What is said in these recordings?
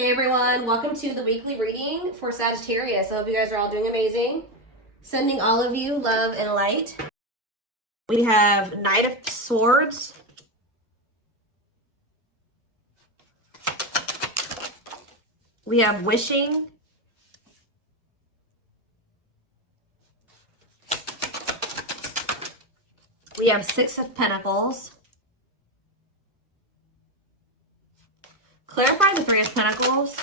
Hey everyone, welcome to the weekly reading for Sagittarius. I hope you guys are all doing amazing. Sending all of you love and light. We have Knight of Swords. We have Wishing. We have Six of Pentacles. Clarify the Three of Pentacles.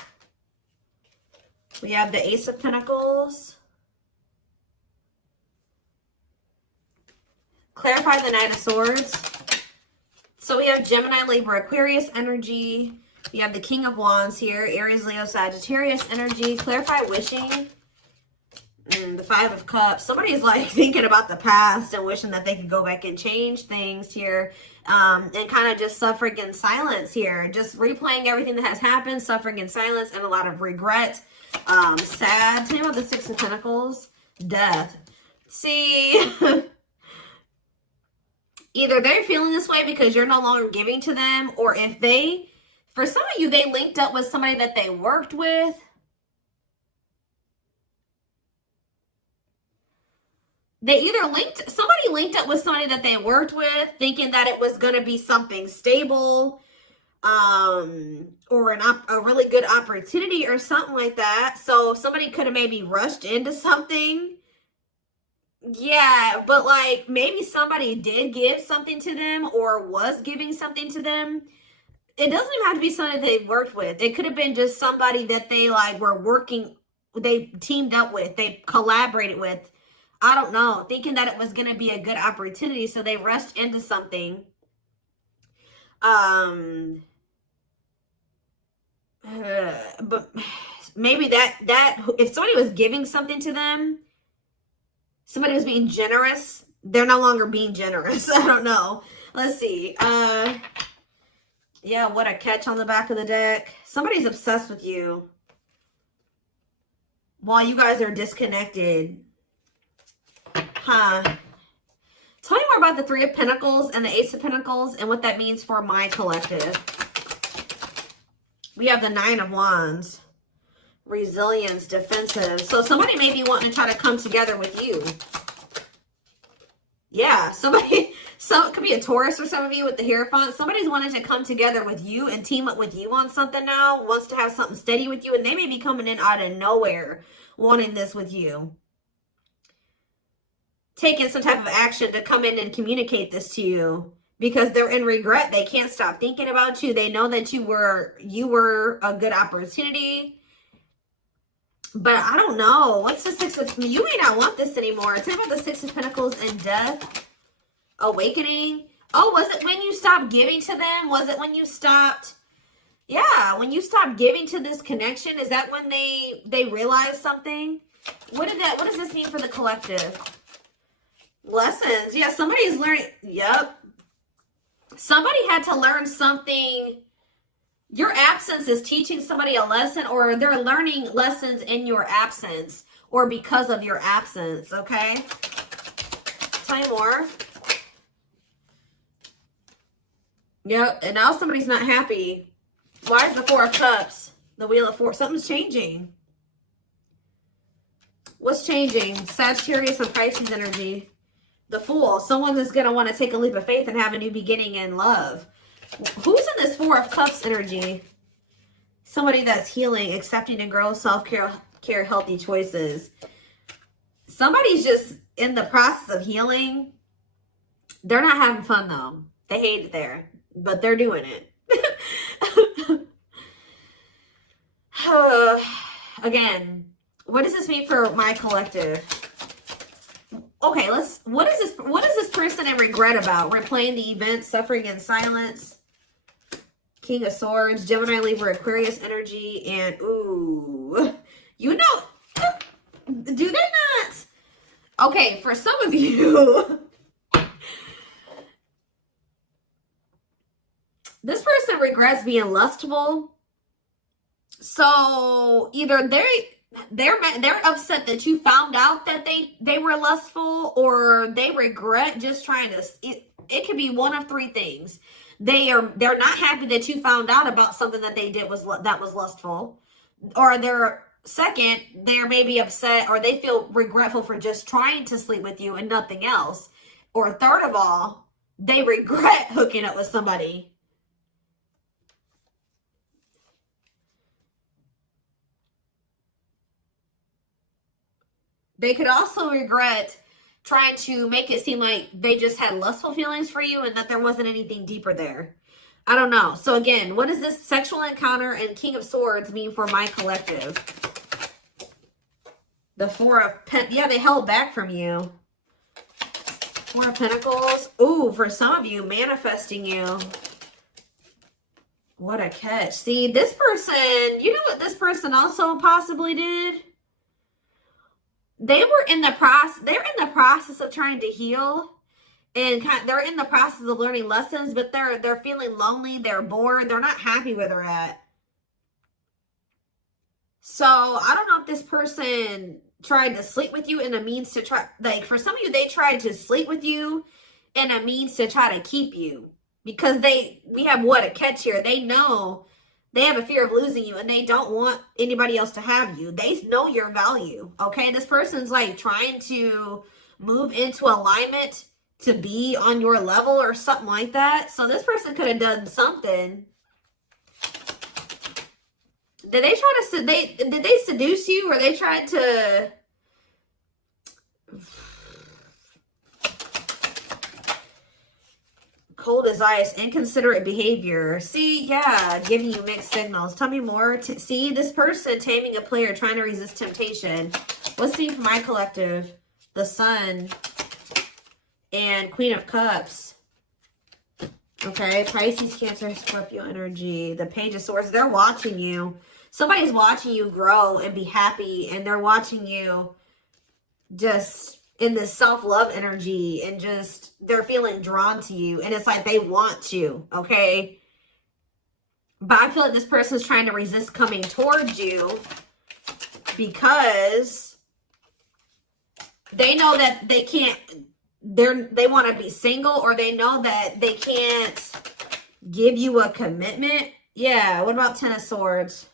We have the Ace of Pentacles. Clarify the Knight of Swords. So we have Gemini, Libra, Aquarius energy. We have the King of Wands here. Aries, Leo, Sagittarius energy. Clarify Wishing. The Five of Cups. Somebody's like thinking about the past and wishing that they could go back and change things here. And kind of just suffering in silence here. Just replaying everything that has happened. Suffering in silence and a lot of regret. Sad. Tell me about the Six of Pentacles. Death. See... Either they're feeling this way because you're no longer giving to them, or if they, for some of you, they linked up with somebody that they worked with. They either somebody linked up with somebody that they worked with, thinking that it was going to be something stable, or a really good opportunity or something like that. So somebody could have maybe rushed into something. Yeah, but like maybe somebody did give something to them or was giving something to them. It doesn't even have to be somebody they worked with. It could have been just somebody that they like were working, they teamed up with, they collaborated with. I don't know, thinking that it was going to be a good opportunity, so they rushed into something. But maybe that if somebody was giving something to them, somebody was being generous. They're no longer being generous. I don't know. Let's see. Yeah, what a catch on the back of the deck. Somebody's obsessed with you while you guys are disconnected. Huh. Tell me more about the Three of Pentacles and the Ace of Pentacles and what that means for my collective. We have the Nine of Wands. Resilience, defensive. So somebody may be wanting to try to come together with you. Yeah, it could be a Taurus for some of you with the Hierophant. Somebody's wanting to come together with you and team up with you on something now. Wants to have something steady with you, and they may be coming in out of nowhere wanting this with you. Taking some type of action to come in and communicate this to you. Because they're in regret. They can't stop thinking about you. They know that you were a good opportunity. But I don't know. What's the Six of... You may not want this anymore. Tell me about the Six of Pentacles and Death. Awakening. Oh, was it when you stopped giving to them? Was it when you stopped... Yeah, when you stopped giving to this connection? Is that when they realized something? What does this mean for the collective? Lessons. Yeah, somebody's learning... Yep. Somebody had to learn something... Your absence is teaching somebody a lesson, or they're learning lessons in your absence or because of your absence, okay? Tell me more. Yep, and now somebody's not happy. Why is the Four of Cups? The Wheel of Four. Something's changing. What's changing? Sagittarius and Pisces energy. The Fool. Someone is going to want to take a leap of faith and have a new beginning in love. Who's in this Four of Cups energy? Somebody that's healing, accepting and growing, self-care, healthy choices. Somebody's just in the process of healing. They're not having fun, though. They hate it there, but they're doing it. Again, what does this mean for my collective? Okay, what is this person in regret about? Replaying the event, suffering in silence. King of Swords, Gemini, Libra, Aquarius energy, and ooh, you know, do they not? Okay, for some of you, this person regrets being lustful. So either they're upset that you found out that they were lustful, or they regret just trying to, it could be one of three things. They're not happy that you found out about something that they did that was lustful. Or they're maybe upset, or they feel regretful for just trying to sleep with you and nothing else. Or third of all, they regret hooking up with somebody. They could also regret trying to make it seem like they just had lustful feelings for you and that there wasn't anything deeper there. I don't know. So again, what does this sexual encounter and King of Swords mean for my collective? The Four of yeah, they held back from you. Four of Pentacles. Ooh, for some of you, manifesting you. What a catch. See, this person, you know what this person also possibly did? They're in the process of trying to heal, and they're in the process of learning lessons, but they're feeling lonely, they're bored, they're not happy where they're at. So I don't know if this person tried to sleep with you in a means to try, like for some of you, they tried to sleep with you in a means to try to keep you, because we have what a catch here. They know they have a fear of losing you, and they don't want anybody else to have you. They know your value, okay? This person's like trying to move into alignment to be on your level or something like that. So this person could have done something. Did they try to, did they seduce you, or they tried to... Cold as ice, inconsiderate behavior. See, yeah, giving you mixed signals. Tell me more. See, this person taming a player, trying to resist temptation. Let's see for my collective. The Sun and Queen of Cups. Okay, Pisces, Cancer, Scorpio energy. The Page of Swords. They're watching you. Somebody's watching you grow and be happy, and they're watching you just in this self-love energy, and just they're feeling drawn to you, and it's like they want you, okay? But I feel like this person's trying to resist coming towards you because they know that they can't, they want to be single, or they know that they can't give you a commitment. Yeah, what about Ten of Swords?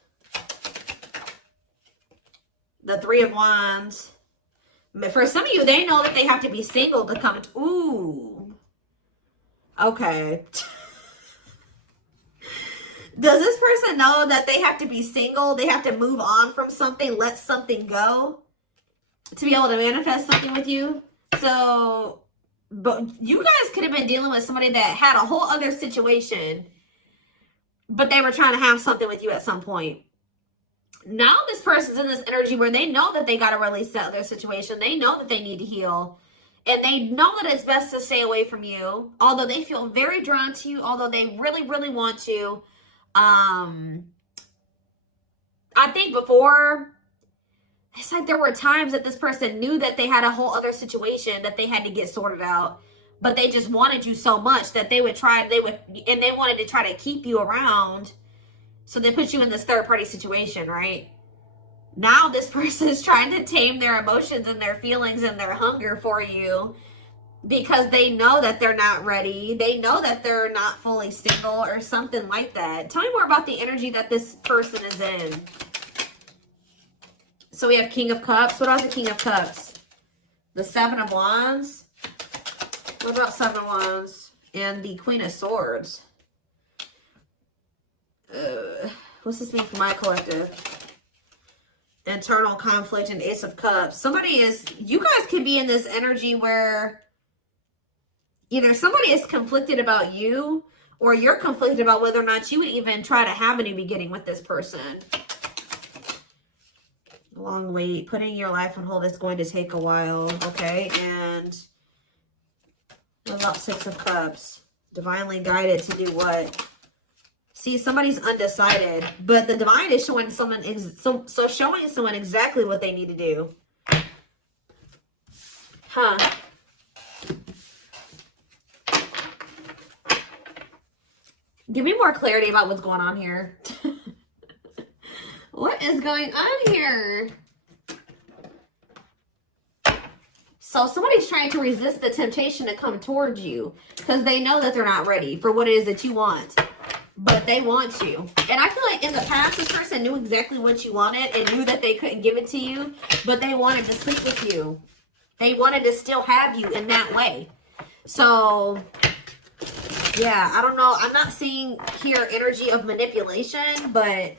The Three of Wands. But for some of you, they know that they have to be single to come. Ooh. Okay. Does this person know that they have to be single? They have to move on from something, let something go to be able to manifest something with you? So, but you guys could have been dealing with somebody that had a whole other situation, but they were trying to have something with you at some point. Now this person's in this energy where they know that they got to release that other situation. They know that they need to heal. And they know that it's best to stay away from you. Although they feel very drawn to you. Although they really, really want to. I think before, it's like there were times that this person knew that they had a whole other situation that they had to get sorted out. But they just wanted you so much that they wanted to try to keep you around. So they put you in this third-party situation, right? Now this person is trying to tame their emotions and their feelings and their hunger for you because they know that they're not ready. They know that they're not fully single or something like that. Tell me more about the energy that this person is in. So we have King of Cups. What about the King of Cups? The Seven of Wands. What about Seven of Wands? And the Queen of Swords. What's this mean for my collective? Internal conflict and Ace of Cups. You guys could be in this energy where either somebody is conflicted about you, or you're conflicted about whether or not you would even try to have a new beginning with this person. Long wait. Putting your life on hold is going to take a while. Okay, and what about Six of Cups? Divinely guided to do what? See, somebody's undecided, but the divine is showing someone, showing someone exactly what they need to do. Huh. Give me more clarity about what's going on here. What is going on here? So somebody's trying to resist the temptation to come towards you because they know that they're not ready for what it is that you want. But they want you. And I feel like in the past, this person knew exactly what you wanted and knew that they couldn't give it to you, but they wanted to sleep with you. They wanted to still have you in that way. So, yeah, I don't know. I'm not seeing here energy of manipulation, but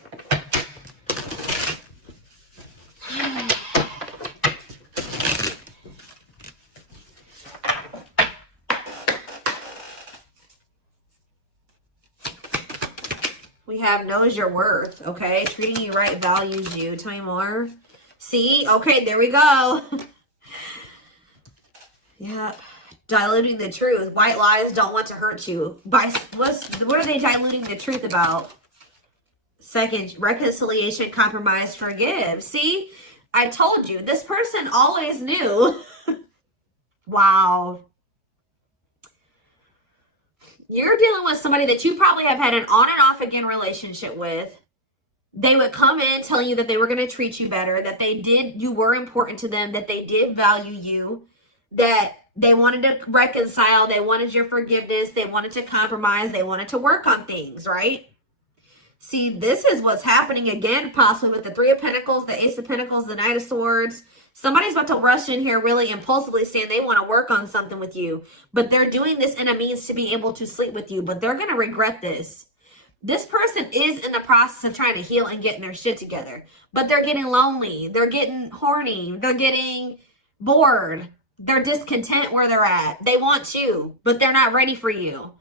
we have knows your worth, okay? Treating you right, values you. Tell me more. See? Okay, there we go. Yep. Diluting the truth. White lies don't want to hurt you. What are they diluting the truth about? Second, reconciliation, compromise, forgive. See? I told you. This person always knew. Wow. You're dealing with somebody that you probably have had an on and off again relationship with. They would come in telling you that they were going to treat you better, that you were important to them, that they did value you, that they wanted to reconcile, they wanted your forgiveness, they wanted to compromise, they wanted to work on things, right? See, this is what's happening again, possibly with the Three of Pentacles, the Ace of Pentacles, the Knight of Swords. Somebody's about to rush in here really impulsively saying they want to work on something with you, but they're doing this in a means to be able to sleep with you, but they're going to regret this. This person is in the process of trying to heal and getting their shit together, but they're getting lonely. They're getting horny. They're getting bored. They're discontent where they're at. They want you, but they're not ready for you.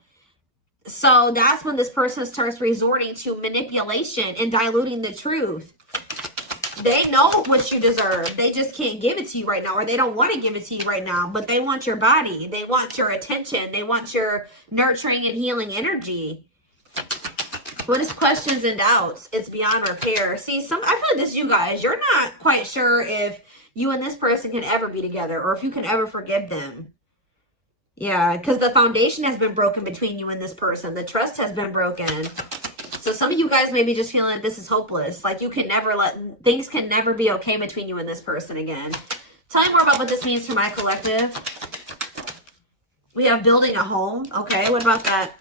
So that's when this person starts resorting to manipulation and diluting the truth. They know what you deserve. They just can't give it to you right now, or they don't want to give it to you right now, but they want your body. They want your attention. They want your nurturing and healing energy. What is questions and doubts? It's beyond repair. See, I feel like this, you guys, you're not quite sure if you and this person can ever be together or if you can ever forgive them. Yeah, because the foundation has been broken between you and this person. The trust has been broken. So some of you guys may be just feeling like this is hopeless. Like things can never be okay between you and this person again. Tell me more about what this means for my collective. We have building a home. Okay, what about that?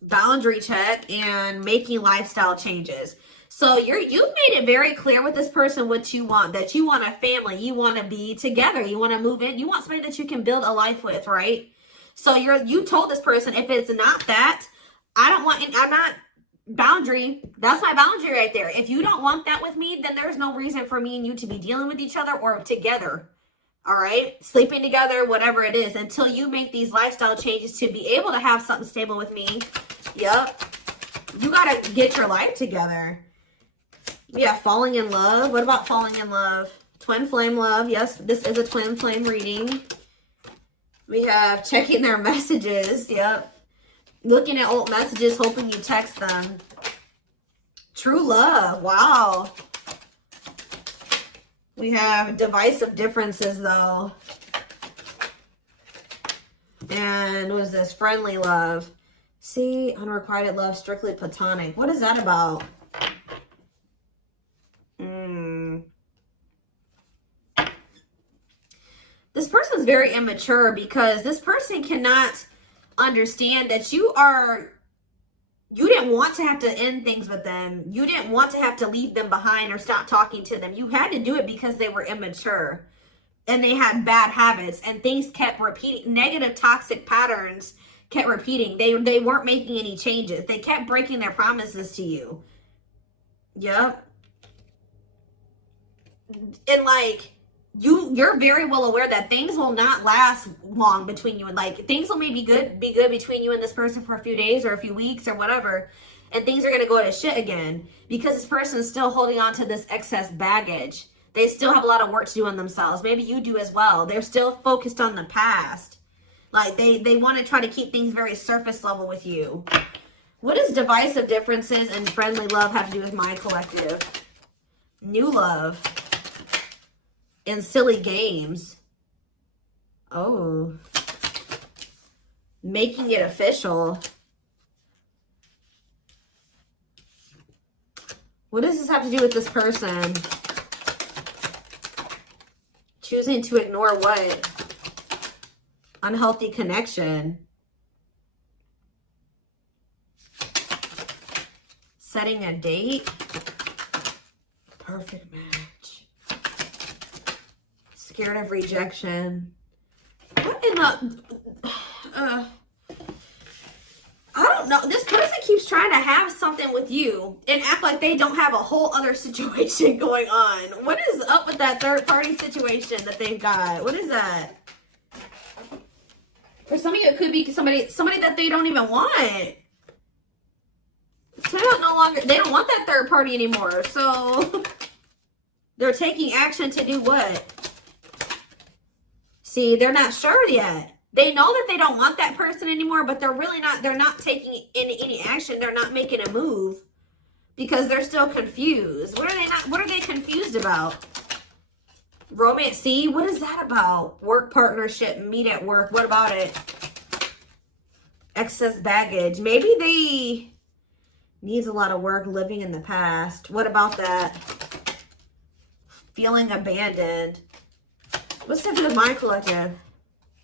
Boundary check and making lifestyle changes. So you've made it very clear with this person what you want, that you want a family, you want to be together, you want to move in, you want somebody that you can build a life with, right? So you told this person, if it's not that, I'm not boundary. That's my boundary right there. If you don't want that with me, then there's no reason for me and you to be dealing with each other or together. All right, sleeping together, whatever it is, until you make these lifestyle changes to be able to have something stable with me. Yep. You got to get your life together. Yeah, falling in love. What about falling in love? Twin flame love. Yes, this is a twin flame reading. We have checking their messages. Yep. Looking at old messages, hoping you text them. True love. Wow. We have divisive differences, though. And what is this? Friendly love. See, unrequited love, strictly platonic. What is that about? This person is very immature because this person cannot understand that you didn't want to have to end things with them. You didn't want to have to leave them behind or stop talking to them. You had to do it because they were immature and they had bad habits and things kept repeating. Negative toxic patterns kept repeating. They weren't making any changes. They kept breaking their promises to you. Yep. And like, you're very well aware that things will not last long between you, and like things will maybe be good between you and this person for a few days or a few weeks or whatever, and things are going to go to shit again because this person is still holding on to this excess baggage. They still have a lot of work to do on themselves. Maybe you do as well. They're still focused on the past. Like they want to try to keep things very surface level with you. What does divisive differences and friendly love have to do with my collective? New love. And silly games. Oh. Making it official. What does this have to do with this person? Choosing to ignore what? Unhealthy connection. Setting a date. Perfect match. Scared of rejection. What in the... I don't know. This person keeps trying to have something with you and act like they don't have a whole other situation going on. What is up with that third party situation that they've got? What is that? For some of you, it could be somebody that they don't even want. So they don't want that third party anymore. So they're taking action to do what? See, they're not sure yet. They know that they don't want that person anymore, but they're not taking any action. They're not making a move because they're still confused. What are they confused about? Romance, see, what is that about? Work partnership, meet at work. What about it? Excess baggage. Maybe they needs a lot of work, living in the past. What about that? Feeling abandoned. What's up with my collective?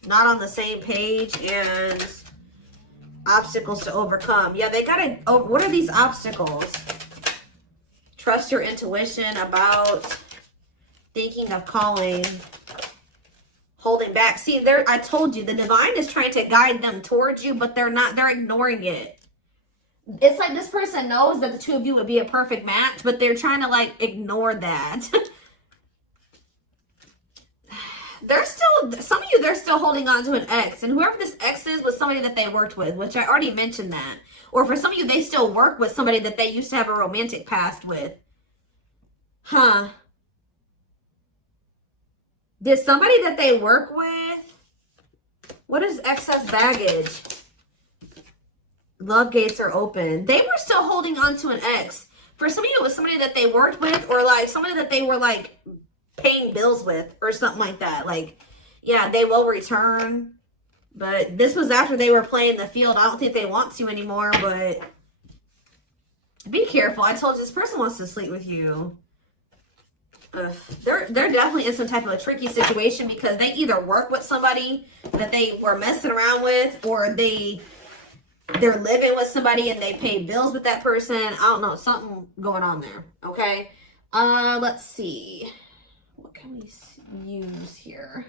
Not on the same page and obstacles to overcome. Yeah, they gotta, oh, what are these obstacles? Trust your intuition about thinking of calling, holding back. See, I told you, the divine is trying to guide them towards you, but they're ignoring it. It's like this person knows that the two of you would be a perfect match, but they're trying to like ignore that. Some of you, they're still holding on to an ex. And whoever this ex is was somebody that they worked with, which I already mentioned that. Or for some of you, they still work with somebody that they used to have a romantic past with. Huh. Did somebody that they work with? What is excess baggage? Love gates are open. They were still holding on to an ex. For some of you, it was somebody that they worked with or like somebody that they were like paying bills with or something like that. Like, yeah, they will return, but this was after they were playing the field. I don't think they want to anymore, but be careful. I told you this person wants to sleep with you. They're definitely in some type of a tricky situation because they either work with somebody that they were messing around with, or they're living with somebody and they pay bills with that person. I don't know, something going on there. Okay, let's see. What can we use here?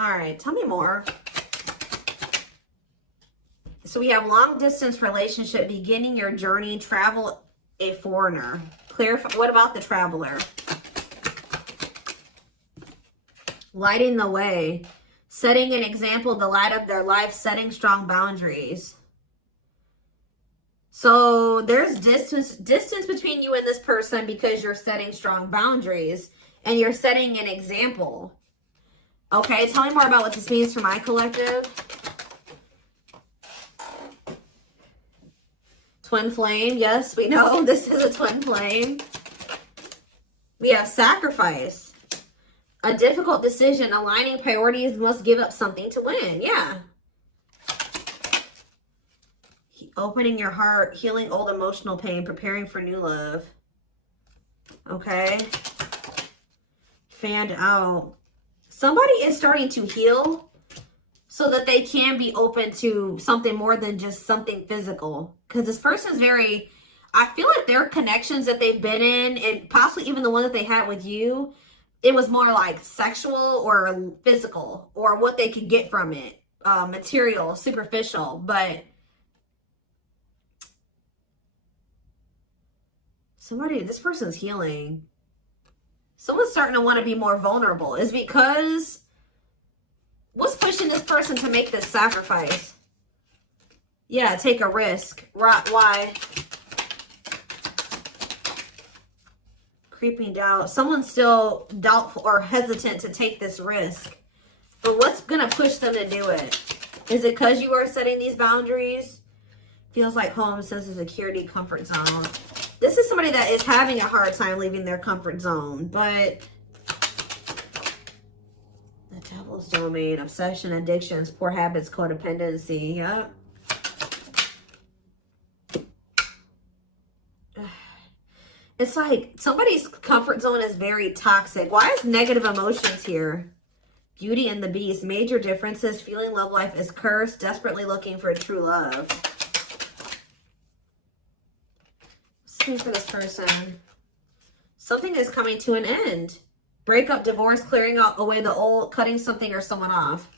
All right, tell me more. So we have long distance relationship, beginning your journey, travel, a foreigner. Clarify, what about the traveler? Lighting the way, setting an example, the light of their life, setting strong boundaries. So there's distance between you and this person because you're setting strong boundaries and you're setting an example. Okay, tell me more about what this means for my collective. Twin flame, yes, we know this is a twin flame. We have sacrifice. A difficult decision, aligning priorities, must give up something to win. Yeah. Opening your heart, healing old emotional pain, preparing for new love. Okay. Fanned out. Somebody is starting to heal so that they can be open to something more than just something physical. Because this person's very, I feel like their connections that they've been in, and possibly even the one that they had with you, it was more like sexual or physical, or what they could get from it. Material, superficial. But this person's healing. Someone's starting to want to be more vulnerable. Is because what's pushing this person to make this sacrifice? Yeah, take a risk. Why? Creeping doubt. Someone's still doubtful or hesitant to take this risk. But what's going to push them to do it? Is it because you are setting these boundaries? Feels like home, sense of security, comfort zone. This is somebody that is having a hard time leaving their comfort zone, but the devil's domain, obsession, addictions, poor habits, codependency. Yep. It's like somebody's comfort zone is very toxic. Why is negative emotions here? Beauty and the Beast. Major differences. Feeling love life is cursed. Desperately looking for true love. What's for this person? Something is coming to an end. Breakup, divorce, clearing out away the old, cutting something or someone off.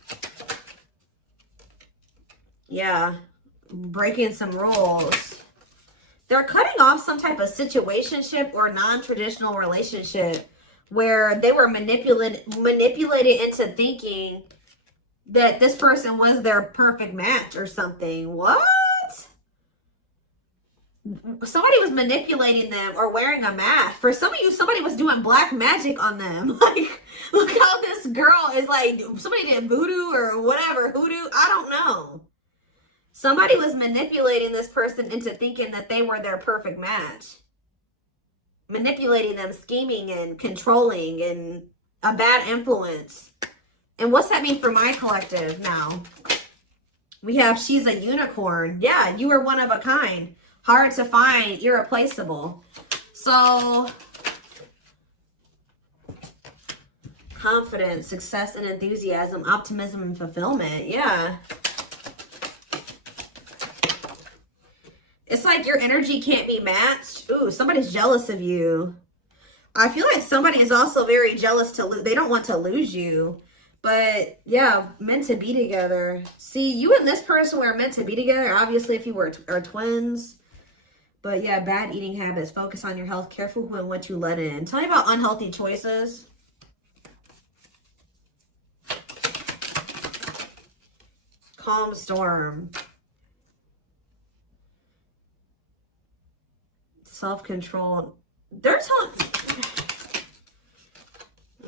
Yeah. Breaking some rules. They're cutting off some type of situationship or non-traditional relationship where they were manipulated into thinking that this person was their perfect match or something. What? Somebody was manipulating them or wearing a mask. For some of you, somebody was doing black magic on them. Like, look how this girl is like, somebody did voodoo or whatever, hoodoo. I don't know. Somebody was manipulating this person into thinking that they were their perfect match. Manipulating them, scheming and controlling and a bad influence. And what's that mean for my collective now? We have she's a unicorn. Yeah, you are one of a kind. Hard to find, irreplaceable. So, confidence, success and enthusiasm, optimism and fulfillment. Yeah. It's like your energy can't be matched. Ooh, somebody's jealous of you. I feel like somebody is also very jealous to lose. They don't want to lose you. But yeah, meant to be together. See, you and this person were meant to be together. Obviously, if you are twins. But yeah, bad eating habits. Focus on your health. Careful who and what you let in. Tell me about unhealthy choices. Calm storm. Self-control. They're telling...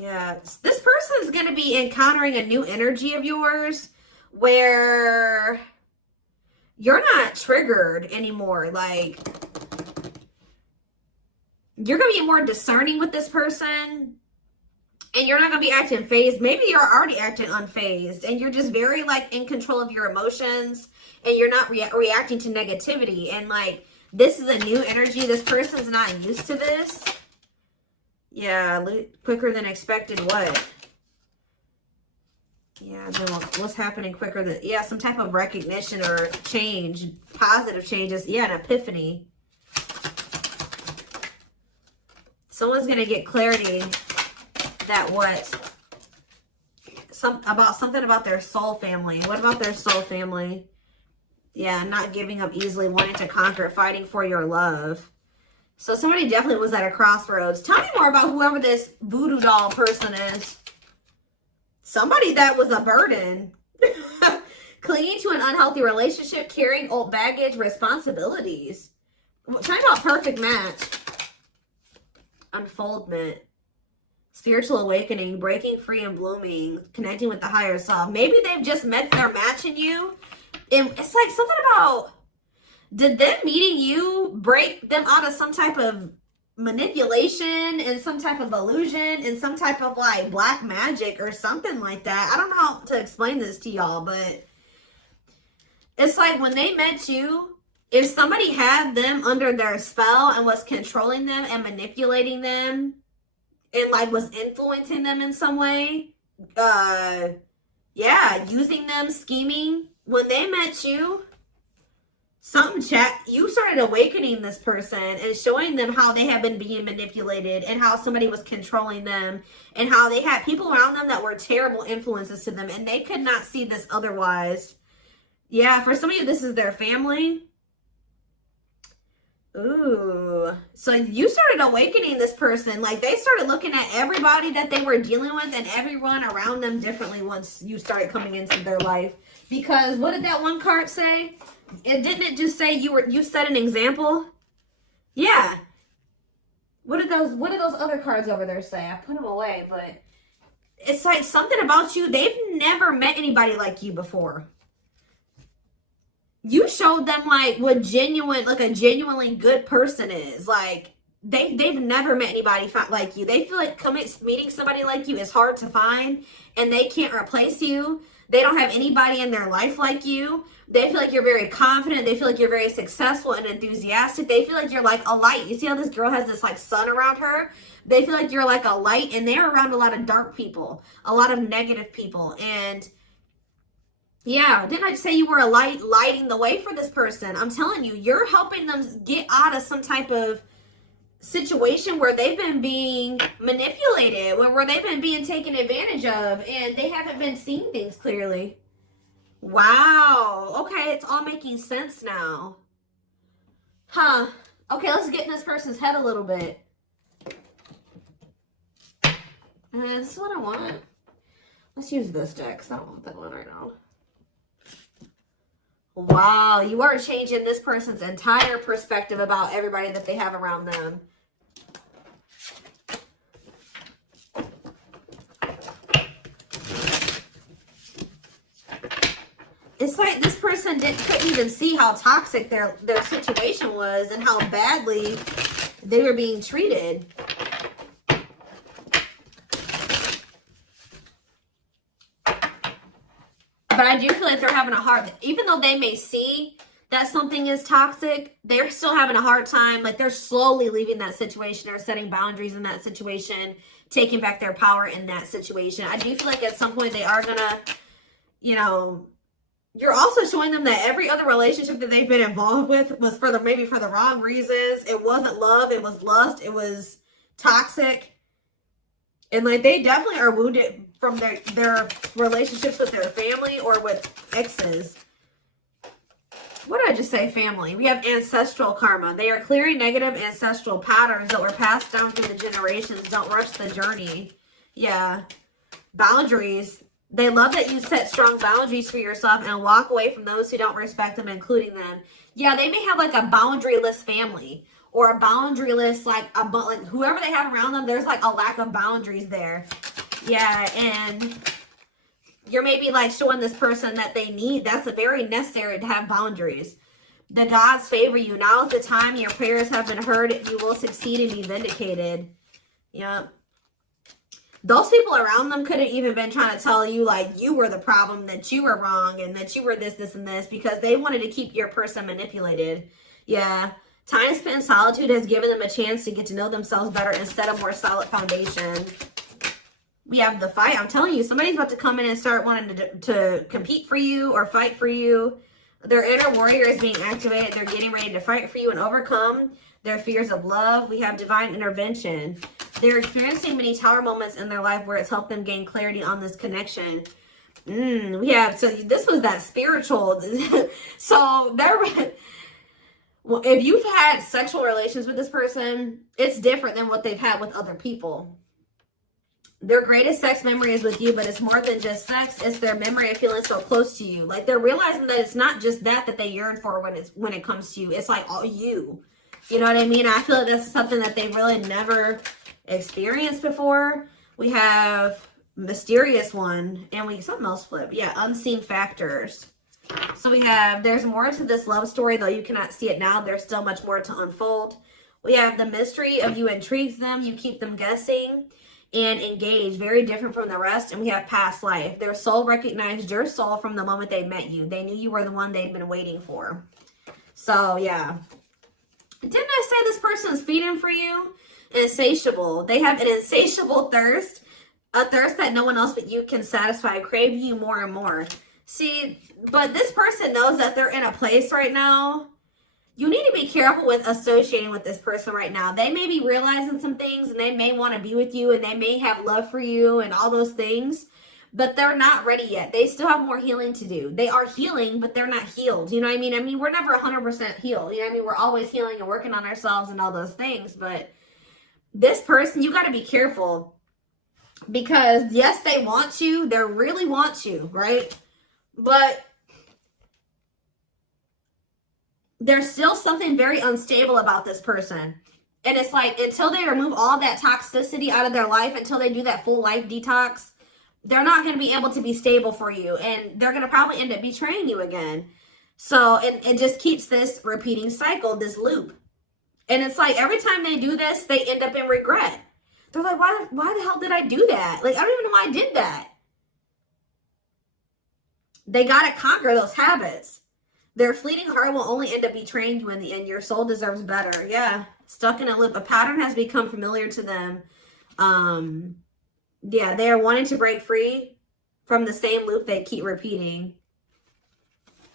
Yeah. This person is going to be encountering a new energy of yours where you're not triggered anymore. Like, you're going to be more discerning with this person. And you're not going to be acting phased. Maybe you're already acting unfazed. And you're just very, like, in control of your emotions. And you're not reacting to negativity. And, like, this is a new energy. This person's not used to this. Yeah, quicker than expected. What? Yeah, what's happening quicker than... Yeah, some type of recognition or change. Positive changes. Yeah, an epiphany. Someone's going to get clarity that what? Something about their soul family. What about their soul family? Yeah, not giving up easily, wanting to conquer, fighting for your love. So somebody definitely was at a crossroads. Tell me more about whoever this voodoo doll person is. Somebody that was a burden. Clinging to an unhealthy relationship, carrying old baggage, responsibilities. Tell me about perfect match. Unfoldment. Spiritual awakening, breaking free and blooming, connecting with the higher self. Maybe they've just met their match in you. And it's like something about, did them meeting you break them out of some type of manipulation and some type of illusion and some type of like black magic or something like that? I don't know how to explain this to y'all, but it's like when they met you, if somebody had them under their spell and was controlling them and manipulating them and like was influencing them in some way, yeah, using them, scheming. When they met you, you started awakening this person and showing them how they have been being manipulated and how somebody was controlling them and how they had people around them that were terrible influences to them and they could not see this otherwise. Yeah, for some of you, this is their family. Ooh. So you started awakening this person. Like they started looking at everybody that they were dealing with and everyone around them differently once you started coming into their life. Because what did that one card say? Didn't it just say you set an example? Yeah. What did those other cards over there say? I put them away, but it's like something about you. They've never met anybody like you before. you showed them like what genuine, like a genuinely good person is. Like they've never met anybody like you. They feel like meeting somebody like you is hard to find, and they can't replace you. They don't have anybody in their life like you. They feel like you're very confident. They feel like you're very successful and enthusiastic. They feel like you're like a light. You see how this girl has this like sun around her? They feel like you're like a light, and they're around a lot of dark people, a lot of negative people. And yeah, didn't I say you were a light, lighting the way for this person? I'm telling you, you're helping them get out of some type of situation where they've been being manipulated, where they've been being taken advantage of, and they haven't been seeing things clearly. Wow. Okay, it's all making sense now. Huh. Okay, let's get in this person's head a little bit. This is what I want. Let's use this deck because I don't want that one right now. Wow, you are changing this person's entire perspective about everybody that they have around them. It's like this person couldn't even see how toxic their situation was and how badly they were being treated. But I do feel like they're having a hard, even though they may see that something is toxic, they're still having a hard time. Like they're slowly leaving that situation or setting boundaries in that situation, taking back their power in that situation. I do feel like at some point they are gonna, you know, you're also showing them that every other relationship that they've been involved with was maybe for the wrong reasons. It wasn't love, it was lust, it was toxic. And like they definitely are wounded from their relationships with their family or with exes. What did I just say? Family. We have ancestral karma. They are clearing negative ancestral patterns that were passed down through the generations. Don't rush the journey. Yeah. Boundaries. They love that you set strong boundaries for yourself and walk away from those who don't respect them, including them. Yeah, they may have like a boundaryless family or a boundaryless, like whoever they have around them, there's like a lack of boundaries there. Yeah, and you're maybe like showing this person that they need. That's very necessary to have boundaries. The gods favor you. Now is the time. Your prayers have been heard. You will succeed and be vindicated. Yep. Those people around them could have even been trying to tell you like you were the problem, that you were wrong, and that you were this, this, and this, because they wanted to keep your person manipulated. Yeah. Time spent in solitude has given them a chance to get to know themselves better and set a more solid foundation. We have the fight. I'm telling you, somebody's about to come in and start wanting to compete for you or fight for you. Their inner warrior is being activated. They're getting ready to fight for you and overcome their fears of love. We have divine intervention. They're experiencing many tower moments in their life where it's helped them gain clarity on this connection. We have, so this was that spiritual. So well, if you've had sexual relations with this person, it's different than what they've had with other people. Their greatest sex memory is with you, but it's more than just sex. It's their memory of feeling so close to you. Like they're realizing that it's not just that they yearn for when it comes to you. It's like all you. You know what I mean? I feel like that's something that they've really never experienced before. We have mysterious one, and something else flip. Yeah, unseen factors. So we have, there's more to this love story, though you cannot see it now. There's still much more to unfold. We have the mystery of you intrigues them. You keep them guessing and engaged. Very different from the rest. And we have past life. Their soul recognized your soul from the moment they met you. They knew you were the one they'd been waiting for. So, yeah. Didn't I say this person's feeding for you? Insatiable. They have an insatiable thirst. A thirst that no one else but you can satisfy. Crave you more and more. See, but this person knows that they're in a place right now. You need to be careful with associating with this person right now. They may be realizing some things, and they may want to be with you, and they may have love for you and all those things, but they're not ready yet. They still have more healing to do. They are healing, but they're not healed. You know what I mean? I mean, we're never 100% healed. You know what I mean? We're always healing and working on ourselves and all those things, but this person, you got to be careful, because yes, they want you. They really want you, right? But there's still something very unstable about this person. And it's like, until they remove all that toxicity out of their life, until they do that full life detox, they're not going to be able to be stable for you. And they're going to probably end up betraying you again. So it just keeps this repeating cycle, this loop. And it's like every time they do this, they end up in regret. They're like, why the hell did I do that? Like, I don't even know why I did that. They got to conquer those habits. Their fleeting heart will only end up betraying you in the end. Your soul deserves better. Yeah. Stuck in a loop. A pattern has become familiar to them. Yeah, they are wanting to break free from the same loop they keep repeating.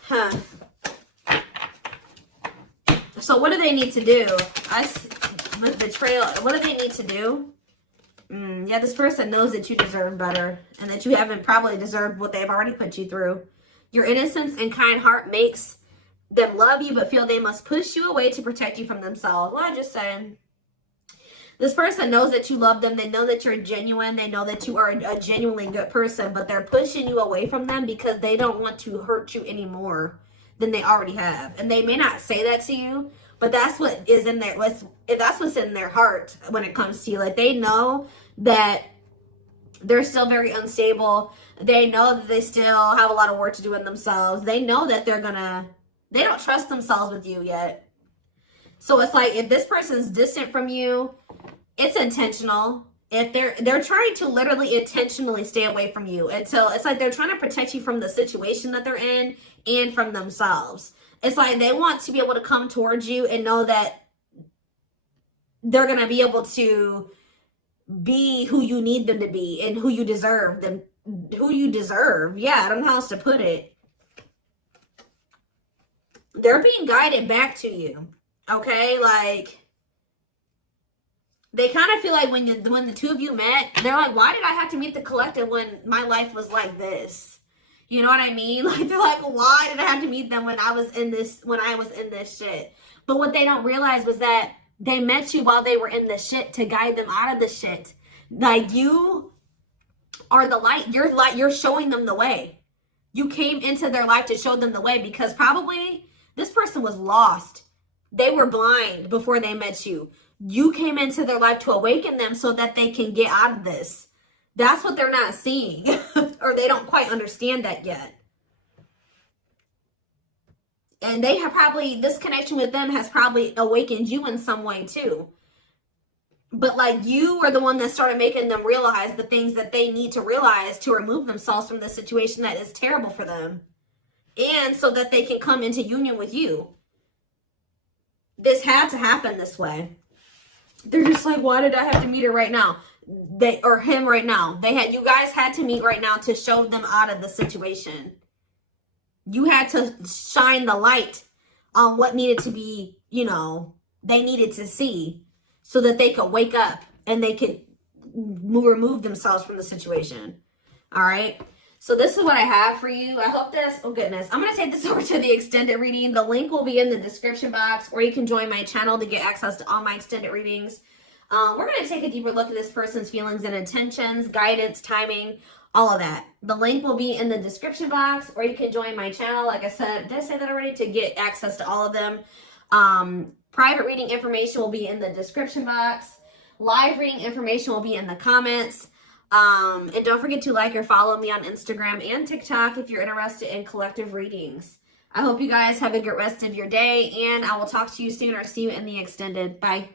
Huh. So what do they need to do? With betrayal, what do they need to do? Yeah, this person knows that you deserve better and that you haven't probably deserved what they've already put you through. Your innocence and kind heart makes them love you but feel they must push you away to protect you from themselves. Well, I just said, this person knows that you love them. They know that you're genuine. They know that you are a genuinely good person, but they're pushing you away from them because they don't want to hurt you any more than they already have. And they may not say that to you, but that's what is in there. That's what's in their heart when it comes to you. Like, they know that they're still very unstable. They know that they still have a lot of work to do in themselves. They know that they don't trust themselves with you yet. So it's like, if this person's distant from you, it's intentional. If they're trying to literally intentionally stay away from you until it's like they're trying to protect you from the situation that they're in and from themselves. It's like they want to be able to come towards you and know that they're going to be able to be who you need them to be and who you deserve them, who you deserve. Yeah, I don't know how else to put it. They're being guided back to you. Okay, like, they kind of feel like when the two of you met, they're like, why did I have to meet the collective when my life was like this? You know what I mean? Like, they're like, why did I have to meet them when I was in this shit? But what they don't realize was that they met you while they were in the shit to guide them out of the shit. Like, you are the light. You're showing them the way. You came into their life to show them the way because probably this person was lost. They were blind before they met you. You came into their life to awaken them so that they can get out of this. That's what they're not seeing. Or they don't quite understand that yet. And they have probably, this connection with them has probably awakened you in some way too. But like, you are the one that started making them realize the things that they need to realize to remove themselves from the situation that is terrible for them. And so that they can come into union with you. This had to happen this way. They're just like, why did I have to meet her right now? Or him right now. You guys had to meet right now to show them out of the situation. You had to shine the light on what needed to be, they needed to see so that they could wake up and they could remove themselves from the situation. All right. So this is what I have for you. I hope this, oh goodness, I'm going to take this over to the extended reading. The link will be in the description box, or you can join my channel to get access to all my extended readings. We're going to take a deeper look at this person's feelings and intentions, guidance, timing, all of that. The link will be in the description box, or you can join my channel. Like I said, did I say that already? To get access to all of them. Private reading information will be in the description box. Live reading information will be in the comments. And don't forget to like or follow me on Instagram and TikTok if you're interested in collective readings. I hope you guys have a good rest of your day, and I will talk to you soon or see you in the extended. Bye.